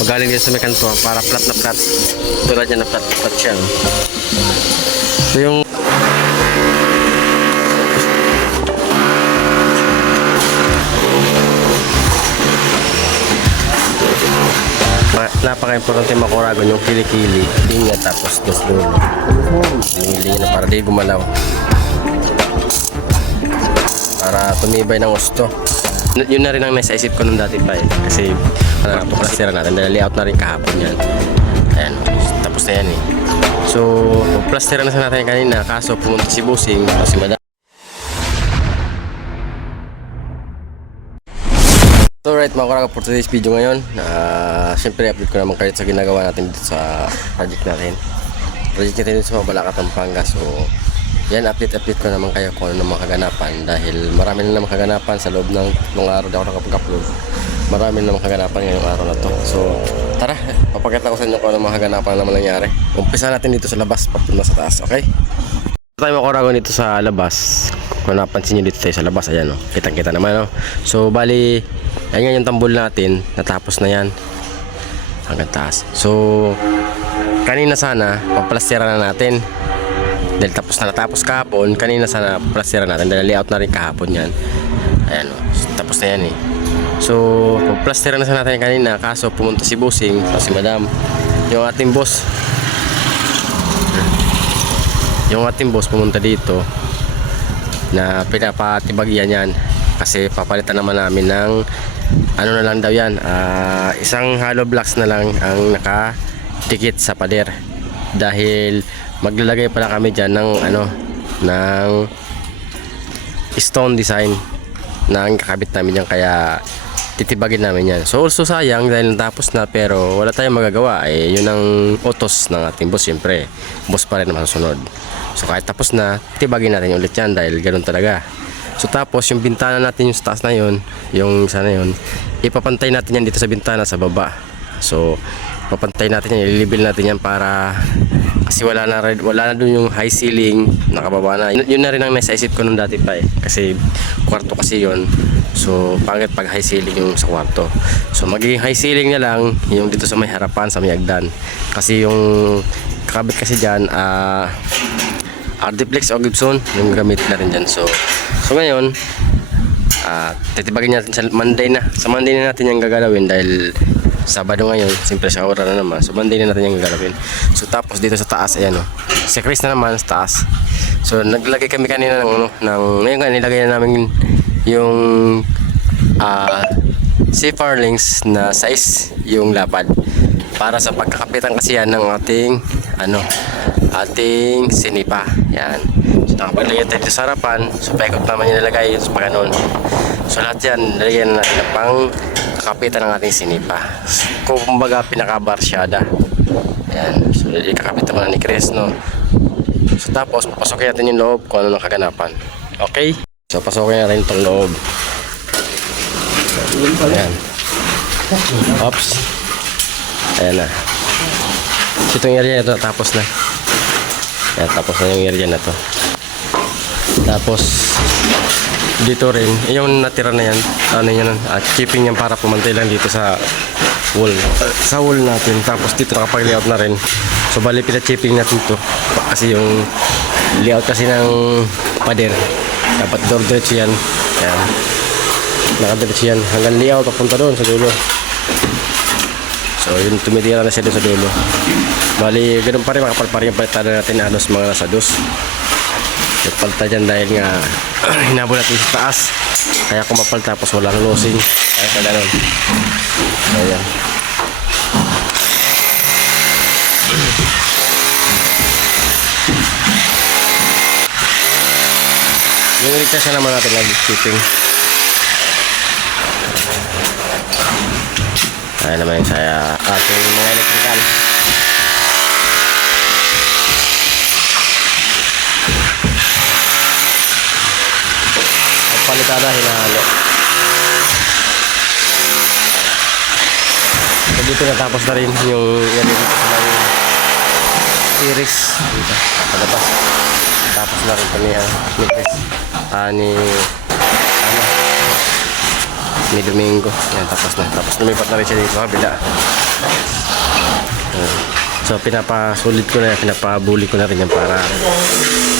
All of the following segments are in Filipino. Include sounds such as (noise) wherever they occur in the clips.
Magaling din sa may para flat na flat. Tulad niya na flat na flat siya. So yung napaka-importante makuragon yung kilikili, linya tapos dos dulo. Linya na para di gumalaw. Para tumibay ng gusto. Yun na rin ang nasa isip ko nung dati pa eh. Kasi uh, paplastira natin dahil layout na rin kahapon yan. Ayan, tapos na yan eh. So, plastira na sa natin kanina kaso pumunta si Busing si Madam. So right mga kuraga for today's video ngayon uh, Siyempre update ko naman kayo sa ginagawa natin dito sa project natin Project natin dito sa Mabalaca, Pampanga So yan update update ko naman kayo kung ano mga kaganapan Dahil marami na naman kaganapan sa loob ng tatlong araw di ako nakapag-upload. Marami na naman kaganapan ngayong araw na to. So tara, papakita ko sa inyo kung ano mga kaganapan na naman nangyari. Umpisa natin dito sa labas papunta sa taas, okay? tayo mga kurago dito sa labas. Kung napansin nyo dito tayo sa labas ayan o kitang kita naman o so bali ayan nga yung tambol natin. Natapos na yan. Hanggang taas. So kanina sana paplastira na natin dahil tapos na natapos kahapon kanina sana paplastira natin dahil layout na rin kahapon yan. Ayan o so, tapos na yan eh. So paplastira na sana natin kanina kaso pumunta si Busing o si Madam yung ating boss. Yung ating boss pumunta dito na pinapatibagyan yan kasi papalitan naman namin ng ano na lang daw yan ah, isang hollow blocks na lang ang nakadikit sa pader. Dahil maglalagay pala kami dyan ng ano ng stone design na ang kakabit namin yan kaya titibagin namin yan. So also sayang dahil natapos na pero wala tayong magagawa. Eh yun ang utos ng ating boss syempre. Boss pa rin naman susunod so kahit tapos na tibagin natin ulit yan dahil ganun talaga. So tapos yung bintana natin yung taas na yun yung isa na yun ipapantay natin yan dito sa bintana sa baba. So papantay natin yan ililibil natin yan para kasi wala na wala na dun yung high ceiling nakababa na. Yun, yun na rin ang nasa isip ko nung dati pa eh kasi kwarto kasi yun. So pangit pag high ceiling yung sa kwarto. So magiging high ceiling na lang yung dito sa may harapan sa may hagdan kasi yung kakabit kasi dyan ah Ardiplex o Gibson yung gamit na rin dyan. So so ngayon ah titibagin natin sa Monday na sa Monday na natin yung gagalawin dahil Sabado ngayon, siyempre sa oras na naman. So Monday na natin yung gagalawin. So tapos dito sa taas, ayan o. Si Chris na naman sa taas. So naglagay kami kanina ng ano, ng, ngayon nga nilagay na namin yung ah CFR links na size yung lapad para sa pagkakapitan kasi yan ng ating ano ating sinipa yan so nakapaglagay tayo sa harapan so paikot naman yung nilagay sa paganon so lahat yan nilagyan natin na pang kakapitan ng ating sinipa kumbaga pinakabarsyada yan so ikakapit naman ni Chris no so tapos papasokin natin yung loob kung ano ng kaganapan okay so pasokin natin itong loob ayan Oops. Ayan na. So, itong area na tapos na. Ayan, tapos na yung area na to. Tapos, dito rin, yung natira na yan, ano yan, at chipping yan para pumantay lang dito sa wall. Uh, sa wall natin. Tapos dito nakapag-layout na rin. So, bali pina-chipping natin to. Kasi yung layout kasi ng pader. Dapat door diretso yan. Ayan. Nakadiretso yan. Hanggang layout papunta doon sa dulo. So yun tumitira na siya doon sa dulo. Bali, ganun pa rin makapal pa rin yung palitada natin halos mga nasa dos. Yung palta dyan dahil nga (clears throat) hinabol natin sa taas. Kaya kumapal tapos walang losing. Kaya ka ganun. Ayan. Yung ligtas na naman natin nag-shipping. Ayan naman yung saya ating mga electrical. Palitada hinahalo. So dito natapos na rin yung yan may iris dito palabas. Tapos na rin ito ah, ni Chris. Ah, ni ano, ni Domingo. Yan, tapos na. Tapos lumipat na rin siya dito kabila. So pinapasulit ko na, pinapabuli ko na rin yan para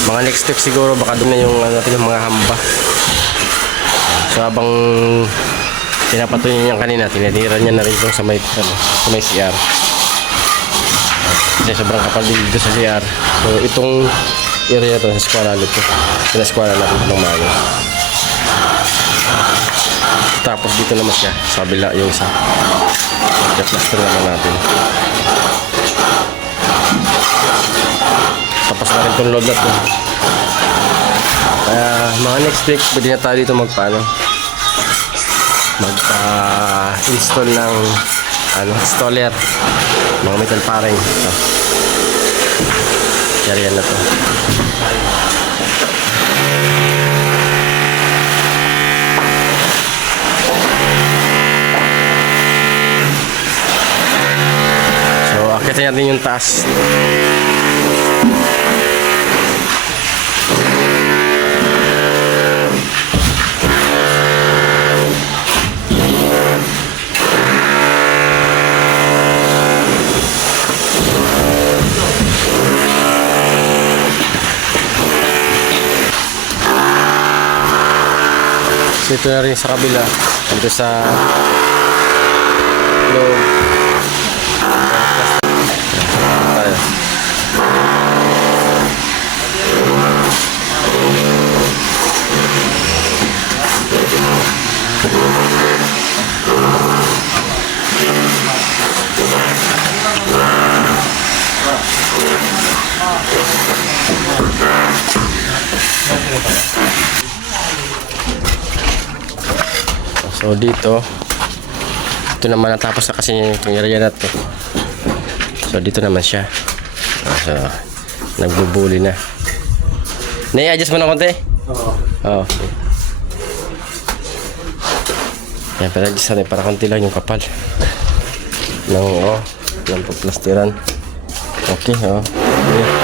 mga next step siguro baka doon na yung ano natin yung mga hamba. So habang pinapatuloy niya kanina, tinitira niya na rin itong sa may, ano, sa may CR. Kasi sobrang kapal din dito sa CR. So itong area to, sa squala nito. Pinasquala natin itong maayos. Tapos dito naman siya, sa kabila yung isa. I-plaster naman natin. Tapos na rin itong load na to. Kaya mga next week, pwede na tayo dito magpaano. Magpa-install ng ano, installer. Mga metal paring. Ito. Kaya yan na to. So, akitin natin yung taas. So ito na rin sa kabila. Dito sa loob. Tayo. So dito, ito naman natapos na kasi yung area na to. So dito naman siya. Ah, So, nagbubuli na. Nai-adjust mo na konti? Oo. Oo. okay. Yan, pero adjust natin para konti lang yung kapal. Ng, oh, ng paplastiran. Okay, oh. Okay.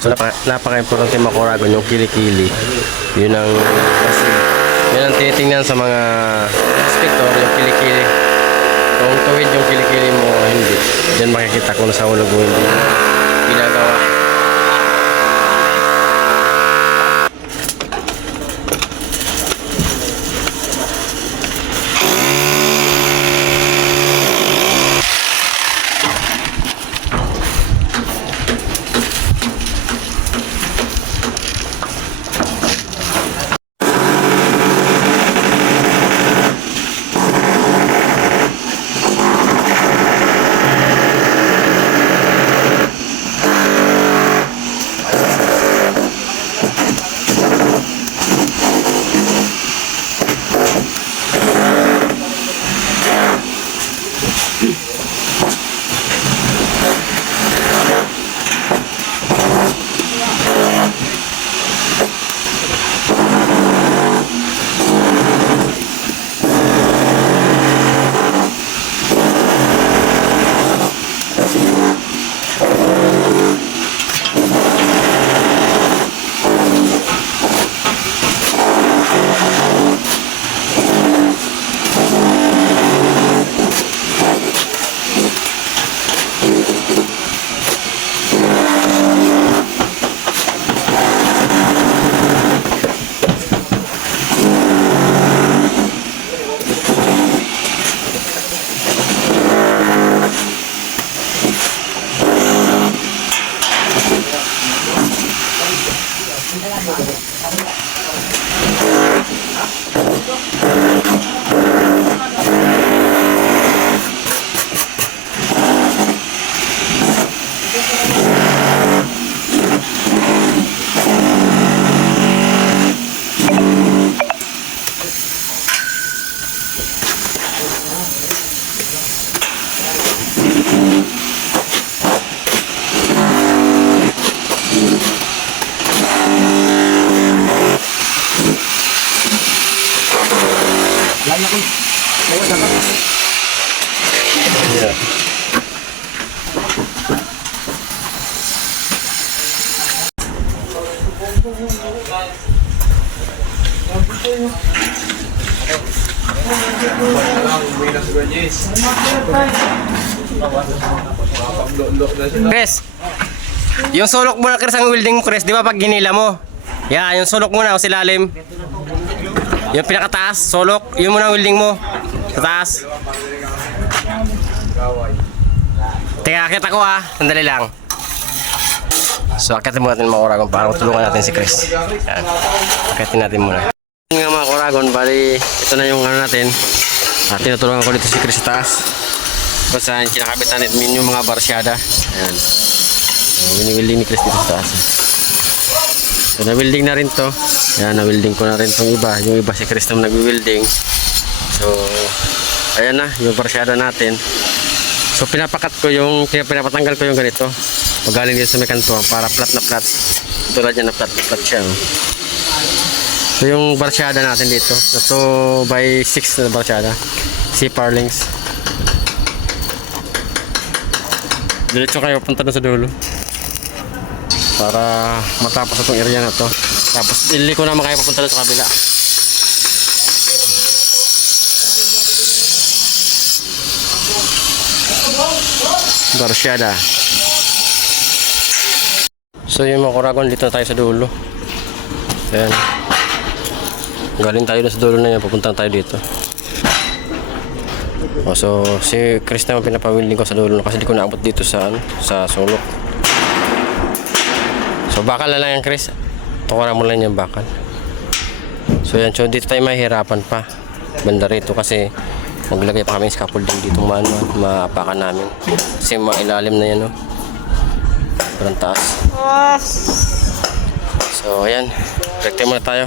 So napaka, napaka-importante makuragon yung kilikili. Yun ang kasi yun ang tinitingnan sa mga inspector yung kilikili. Kung tuwid yung kilikili mo hindi. Diyan makikita kung nasa ulog mo hindi ginagawa. Chris, yung sulok mo na Chris ang welding mo Chris, di ba pag ginila mo? Yeah, yung sulok mo na o silalim. Yung pinakataas, sulok, yun muna ang welding mo. Sa taas. Teka, akit ako ah. Sandali lang. So, akitin muna natin mga Oragon para tulungan natin si Chris. Yan. Akitin natin muna. Nga mga Oragon, bali, ito na yung ano natin. Ah, tinutulungan ko dito si Chris sa taas. Kung saan kinakabit natin yung mga barsyada. Ayan. So, wini-welding ni Chris dito sa taas. So, na-welding na rin to. Ayan, na-welding ko na rin tong iba. Yung iba si Chris na nag-welding. So, ayan na, yung barsyada natin. So, pinapakat ko yung, kaya pinapatanggal ko yung ganito. Pag galing dito sa may para flat na flat. Tulad yan na flat na flat siya. Oh. So, yung barsyada natin dito. Ito by 6 na barsyada. Si Parlings. Diretso kayo punta doon sa dulo. Para matapos itong area na to. Tapos ili ko naman kayo papunta doon sa kabila. Barsyada. So yung mga kuragon dito na tayo sa dulo. Ayan. Galing tayo sa dulo na yan. Papunta tayo dito. O, so si Chris naman pinapawilding ko sa dulo kasi di ko naabot dito sa ano, sa sulok. So bakal na lang yan Chris. Tukuran mo lang yung bakal. So yan, so dito tayo mahihirapan pa. Banda rito kasi maglagay pa kami ng scaffolding dito maano, maapakan namin. Kasi mailalim na yan no. Parang taas. So ayan, rekte muna tayo.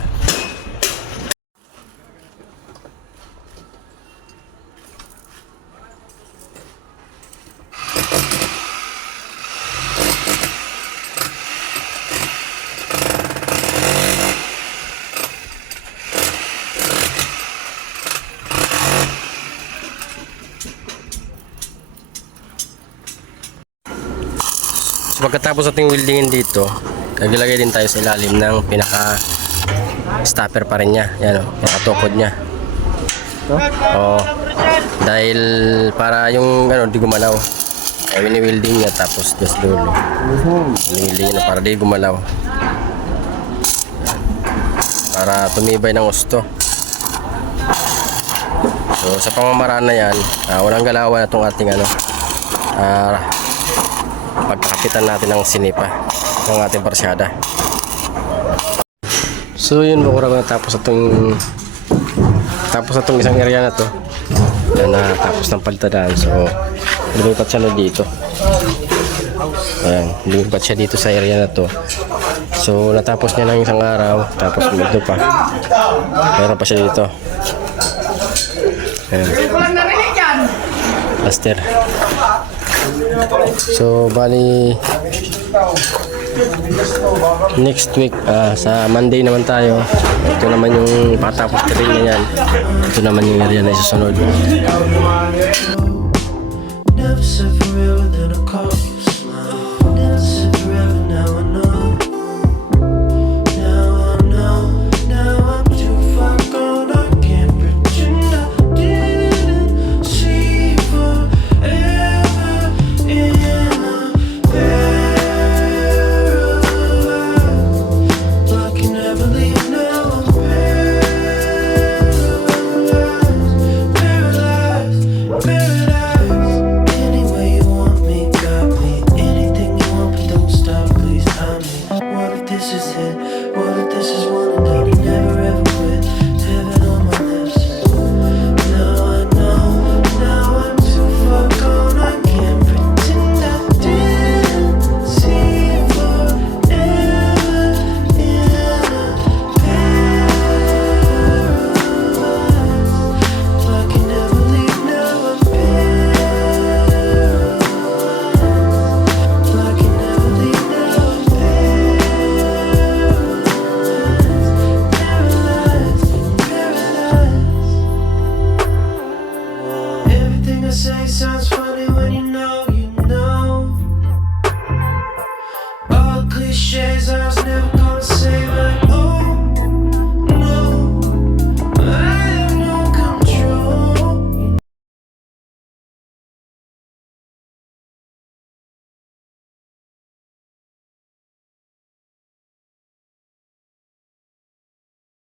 So pagkatapos ating weldingin dito, naglagay din tayo sa ilalim ng pinaka stopper pa rin niya. Yan o, pinakatukod niya. Oh, dahil para yung ano, di gumalaw. Ay, wini-welding niya tapos dos dulo. Wini-welding niya para di gumalaw. Para tumibay ng gusto. So sa pamamaraan na yan, ah, walang galawan na itong ating ano, ah, pagkakapitan natin ng sinipa ng ating barsyada. So yun mo kurang tapos itong tapos itong isang area na to. Na natapos ng paltadaan so lumipat siya na dito. Ayan lumipat siya dito sa area na to. So natapos niya ng isang araw tapos dito pa. Meron pa siya dito. Ayan. Aster So, bali next week ah, sa Monday naman tayo. Ito naman yung patapos ka rin na yan. Ito naman yung area na isusunod.